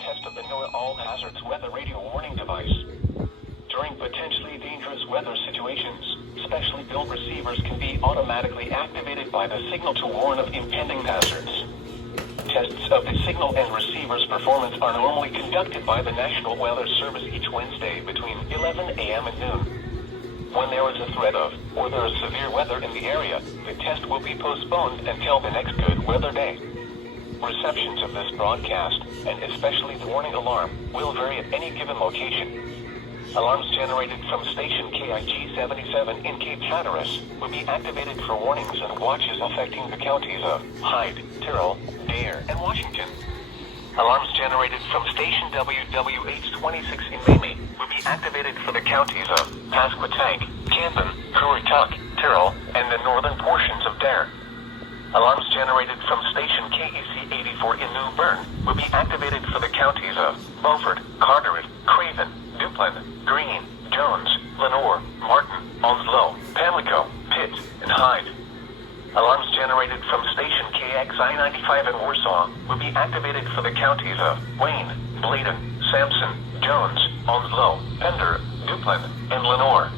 test of the NOAA All Hazards Weather Radio Warning device. During potentially dangerous weather situations, specially built receivers can be automatically activated by the signal to warn of impending hazards. Tests of the signal and receiver's performance are normally conducted by the National Weather Service each Wednesday between 11 a.m. and noon. When there is a threat of, or there is severe weather in the area, the test will be postponed until the next good weather day. Receptions of this broadcast, and especially the warning alarm, will vary at any given location. Alarms generated from station KIG-77 in Cape Hatteras will be activated for warnings and watches affecting the counties of Hyde, Tyrrell, Dare, and Washington. Alarms generated from station WWH26 in Mamie will be activated for the counties of Pasquotank, Camden, Currituck, Tyrrell, and the northern portions of Dare. Alarms generated from station KEC-84 in New Bern will be activated for the counties of Beaufort, Carteret, Craven, Duplin, Greene, Jones, Lenoir, Martin, Onslow, Pamlico, Pitt, and Hyde. Alarms generated from station KXI-95 in Warsaw will be activated for the counties of Wayne, Bladen, Sampson, Jones, Onslow, Pender, Duplin, and Lenoir.